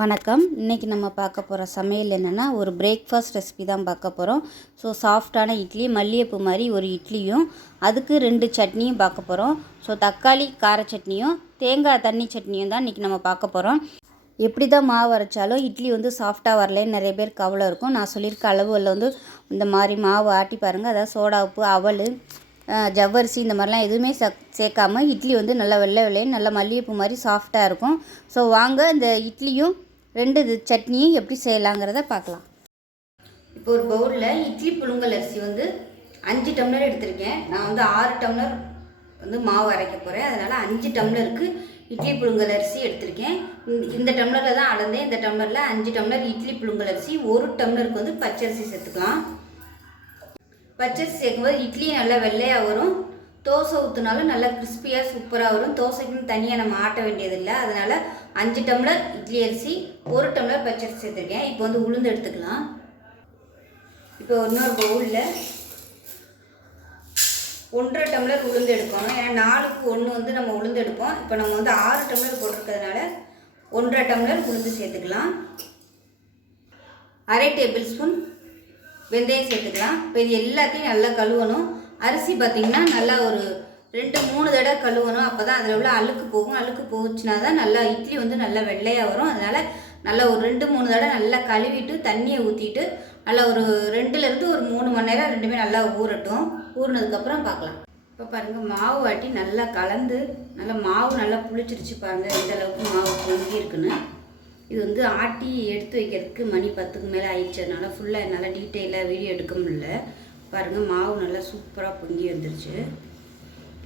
வணக்கம். இன்றைக்கி நம்ம பார்க்க போகிற சமையல் என்னென்னா ஒரு பிரேக்ஃபாஸ்ட் ரெசிபி தான் பார்க்க போகிறோம். ஸோ சாஃப்டான இட்லி, மல்லிகைப்பூ மாதிரி ஒரு இட்லியும், அதுக்கு 2 சட்னியும் பார்க்க போகிறோம். ஸோ தக்காளி கார சட்னியும் தேங்காய் தண்ணி சட்னியும் தான் இன்றைக்கி நம்ம பார்க்க போகிறோம். எப்படி தான் மாவு அரைச்சாலும் இட்லி சாஃப்டாக வரலன்னு நிறைய பேருக்கு கவலை இருக்கும். நான் சொல்லியிருக்க அளவுகளில் இந்த மாதிரி மாவு ஆட்டி பாருங்கள். அதாவது சோடா உப்பு, அவல், ஜவ்வரிசி இந்த மாதிரிலாம் எதுவுமே சேர்க்காமல் இட்லி நல்லா வெள்ளை வெள்ளைன்னு நல்லா மல்லிகைப்பூ மாதிரி சாஃப்டாக இருக்கும். ஸோ வாங்க இந்த இட்லியும் 2 சட்னியும் எப்படி செய்யலாங்கிறத பார்க்கலாம். இப்போ ஒரு பவுலில் இட்லி புழுங்கல் அரிசி 5 டம்ளர் எடுத்திருக்கேன். நான் 6 டம்ளர் மாவு அரைக்க போகிறேன். அதனால் 5 டம்ளருக்கு இட்லி புழுங்கல் அரிசி எடுத்திருக்கேன். இந்த டம்ளரில் தான் அளந்தேன். இந்த டம்ளரில் 5 டம்ளர் இட்லி புழுங்கல் அரிசி, 1 டம்ளருக்கு பச்சரிசி சேர்த்துக்கலாம். பச்சரிசி சேர்க்கும்போது இட்லி நல்லா வெள்ளையாக வரும். தோசை ஊற்றினாலும் நல்லா கிறிஸ்பியாக சூப்பராக வரும். தோசைக்குன்னு தனியாக நம்ம ஆட்ட வேண்டியதில்லை. அதனால் 5 டம்ளர் இட்லி அரிசி, 1 டம்ளர் பச்சரிசி சேர்த்துருக்கேன். இப்போ உளுந்து எடுத்துக்கலாம். இப்போ இன்னொரு பவுலில் 1.5 டம்ளர் உளுந்து எடுக்கணும். ஏன்னா 4க்கு 1 நம்ம உளுந்து எடுப்போம். இப்போ நம்ம 6 டம்ளர் போட்டிருக்கிறதுனால 1.5 டம்ளர் உளுந்து சேர்த்துக்கலாம். 1/2 டேபிள் ஸ்பூன் வெந்தயம் சேர்த்துக்கலாம். இப்போ இது எல்லாத்தையும் நல்லா கழுவணும். அரிசி பார்த்திங்கன்னா நல்லா ஒரு 2-3 தடவை கழுவணும். அப்போ தான் அதில் உள்ள அழுக்கு போகும். அழுக்கு போச்சுன்னா தான் நல்லா இட்லி நல்லா வெள்ளையாக வரும். அதனால் நல்லா ஒரு 2-3 தடவை நல்லா கழுவிட்டு தண்ணியை ஊற்றிட்டு நல்லா ஒரு 2லேருந்து ஒரு 3 மணி நேரம் ரெண்டுமே நல்லா ஊறட்டும். ஊறினதுக்கப்புறம் பார்க்கலாம். இப்போ பாருங்கள், மாவு வாட்டி நல்லா கலந்து நல்லா மாவு நல்லா புளிச்சிருச்சு பாருங்கள். இந்த அளவுக்கு மாவு பொங்கி இருக்குன்னு. இது ஆட்டி எடுத்து வைக்கிறதுக்கு மணி 10க்கு மேலே ஆயிடுச்சு. அதனால் ஃபுல்லாக என்னால் டீட்டெயிலாக வீடியோ எடுக்க முடியல. பாருங்கள், மாவு நல்லா சூப்பராக பொங்கி வந்துருச்சு.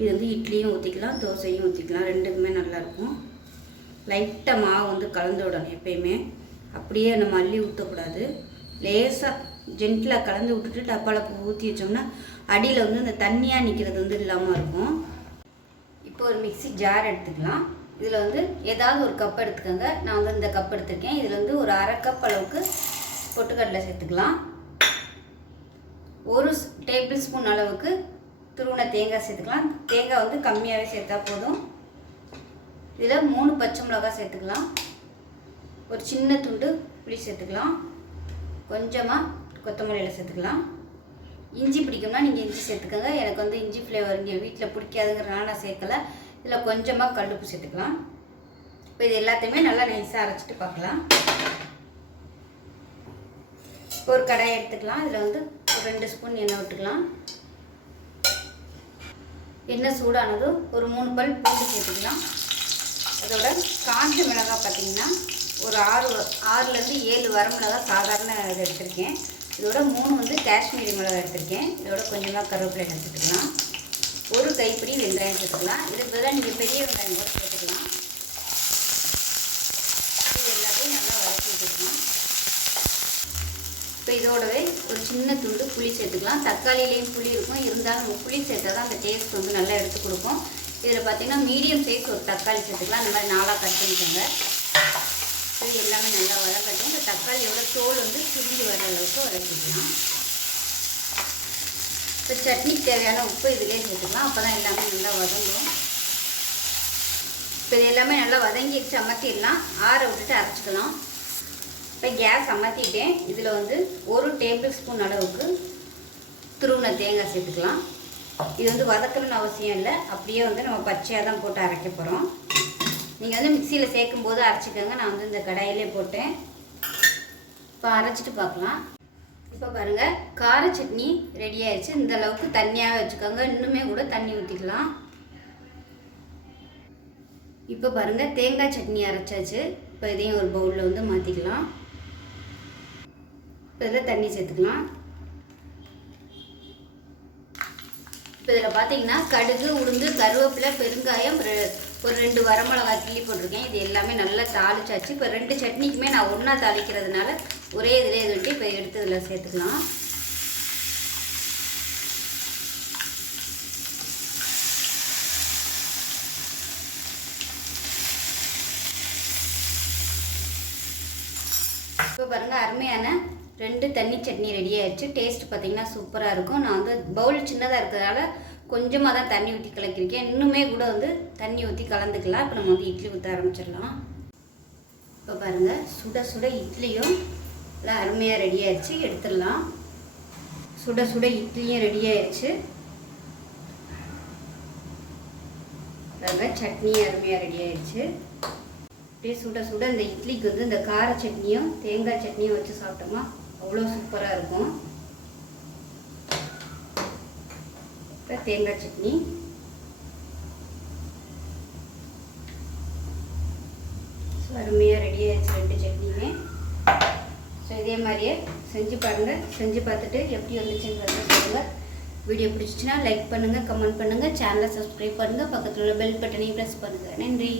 இது இட்லியும் ஊற்றிக்கலாம், தோசையும் ஊற்றிக்கலாம், ரெண்டுக்குமே நல்லாயிருக்கும். லைட்டாக மாவு கலந்து விடணும். எப்பயுமே அப்படியே நம்ம அள்ளி ஊற்றக்கூடாது. லேசாக ஜென்டிலாக கலந்து விட்டுட்டு டப்பாவில் ஊற்றி வச்சோம்னா அடியில் இந்த தண்ணியாக நிற்கிறது இல்லாமல் இருக்கும். இப்போ ஒரு மிக்ஸி ஜார் எடுத்துக்கலாம். இதில் ஏதாவது ஒரு கப் எடுத்துக்கோங்க. நான் இந்த கப் எடுத்துருக்கேன். இதில் ஒரு 1/2 கப் அளவுக்கு பொட்டுக்கடலை சேர்த்துக்கலாம். 1 டேபிள் ஸ்பூன் அளவுக்கு துருவின தேங்காய் சேர்த்துக்கலாம். தேங்காய் கம்மியாகவே சேர்த்தா போதும். இதில் 3 பச்சை மிளகாய் சேர்த்துக்கலாம். ஒரு சின்ன துண்டு புளி சேர்த்துக்கலாம். கொஞ்சமாக கொத்தமல்லியில் சேர்த்துக்கலாம். இஞ்சி பிடிக்கும்னா நீங்கள் இஞ்சி சேர்த்துக்கோங்க. எனக்கு இஞ்சி ஃப்ளேவர் இங்கே வீட்டில் பிடிக்காதுங்கிறனால நான் சேர்க்கலை. இதில் கொஞ்சமாக கல்லுப்பு சேர்த்துக்கலாம். இப்போ இது எல்லாத்தையுமே நல்லா நைஸாக அரைச்சிட்டு பார்க்கலாம். ஒரு கடாயை எடுத்துக்கலாம். இதில் ஒரு 2 ஸ்பூன் எண்ணெய் விட்டுக்கலாம். எண்ணெய் சூடானதும் ஒரு 3 பல் பூண்டு சேர்த்துக்கலாம். அதோட காஞ்ச மிளகாய் பார்த்திங்கன்னா ஒரு 6லேருந்து 7 வரமிளகாய் சாதாரண இது எடுத்திருக்கேன். இதோட 3 காஷ்மீரி மிளகாய் எடுத்திருக்கேன். இதோட கொஞ்சமாக கருவேப்பிலை எடுத்துக்கலாம். ஒரு கைப்பிடி வெங்காயம் சேர்த்துக்கலாம். இதுக்கு பதிலாக நீங்கள் பெரிய வெங்காயம் கூட சேர்த்துக்கலாம். இது எல்லாத்தையும் நல்லா வதக்கி வச்சுக்கலாம். இப்போ இதோடவே ஒரு சின்ன துண்டு புளி சேர்த்துக்கலாம். தக்காளியிலையும் புளி இருக்கும். இருந்தாலும் நம்ம புளி சேர்த்தா தான் அந்த டேஸ்ட் நல்லா எடுத்து கொடுக்கும். இதில் பார்த்திங்கன்னா மீடியம் சைஸ் ஒரு தக்காளி சேர்த்துக்கலாம். இந்த மாதிரி 4ஆக கட் பண்ணிக்கோங்க. இது எல்லாமே நல்லா வதக்கட்டும். இந்த தக்காளியோட தோல் சுருங்கி வர அளவுக்கு வதக்கிக்கலாம். இப்போ சட்னிக்கு தேவையான உப்பு இதிலே சேர்த்துக்கலாம். அப்போ தான் எல்லாமே நல்லா வதங்கும். இப்போ இது எல்லாமே நல்லா வதங்கிடுச்சு. அமர்த்திடலாம். ஆற விட்டுட்டு அரைச்சிக்கலாம். இப்போ கேஸ் அமர்த்திட்டேன். இதில் 1 டேபிள் ஸ்பூன் அளவுக்கு துருவின தேங்காய் சேர்த்துக்கலாம். இது வதக்கணும்னு அவசியம் இல்லை. அப்படியே நம்ம பச்சையாக தான் போட்டு அரைக்க போகிறோம். நீங்கள் மிக்சியில் சேர்க்கும் போது அரைச்சிக்கோங்க. நான் இந்த கடாயிலே போட்டேன். இப்போ அரைச்சிட்டு பார்க்கலாம். இப்போ பாருங்கள், கார சட்னி ரெடி ஆயிடுச்சு. இந்த அளவுக்கு தண்ணியாக வச்சுக்கோங்க. இன்னுமே கூட தண்ணி ஊற்றிக்கலாம். இப்போ பாருங்கள், தேங்காய் சட்னி அரைச்சாச்சு. இப்போ இதையும் ஒரு பவுலில் மாற்றிக்கலாம். இப்போ இதில் தண்ணி சேர்த்துக்கலாம். இப்போ இதில் பார்த்தீங்கன்னா கடுகு, உளுந்து, கருவேப்பிலை, பெருங்காயம், ஒரு 2 வரமிளகாய் கிள்ளி போட்டிருக்கேன். இது எல்லாமே நல்லா தாளிச்சாச்சு. இப்போ 2 சட்னிக்குமே நான் ஒன்றா தாளிக்கிறதுனால ஒரே இதிலே விட்டு இப்போ எடுத்து இதில் சேர்த்துக்கலாம். இப்போ பாருங்கள், அருமையான 2 தண்ணி சட்னி ரெடி ஆயிடுச்சு. டேஸ்ட் பார்த்திங்கன்னா சூப்பராக இருக்கும். நான் பவுல் சின்னதாக இருக்கிறதுனால கொஞ்சமாக தான் தண்ணி ஊற்றி கலக்கிருக்கேன். இன்னுமே கூட தண்ணி ஊற்றி கலந்துக்கலாம். இப்போ நம்ம இட்லி ஊற்ற ஆரம்பிச்சிடலாம். இப்போ பாருங்கள் சுட சுட இட்லியும் எல்லாம் அருமையாக ரெடி ஆயிடுச்சு, எடுத்துடலாம். சுட சுட இட்லியும் ரெடி ஆயிடுச்சு. பாருங்கள் சட்னியும் அருமையாக ரெடி ஆயிடுச்சு. அப்படியே சுட சுட இந்த இட்லிக்கு வந்து இந்த கார சட்னியும் தேங்காய் சட்னியும் வச்சு சாப்பிட்டோமா அவ்வளோ சூப்பராக இருக்கும். இப்போ தேங்காய் சட்னி, ஸோ அருமையாக ரெடி ஆயிடுச்சு 2 சட்னியுமே. ஸோ இதே மாதிரியே செஞ்சு பாருங்கள். செஞ்சு பார்த்துட்டு எப்படி வந்துச்சுன்னு சொல்லுங்கள். வீடியோ பிடிச்சிச்சின்னா லைக் பண்ணுங்கள், கமெண்ட் பண்ணுங்கள், சேனலை சப்ஸ்கிரைப் பண்ணுங்கள், பக்கத்தில் உள்ள பெல் பட்டனையும் ப்ரெஸ் பண்ணுங்கள். நன்றி.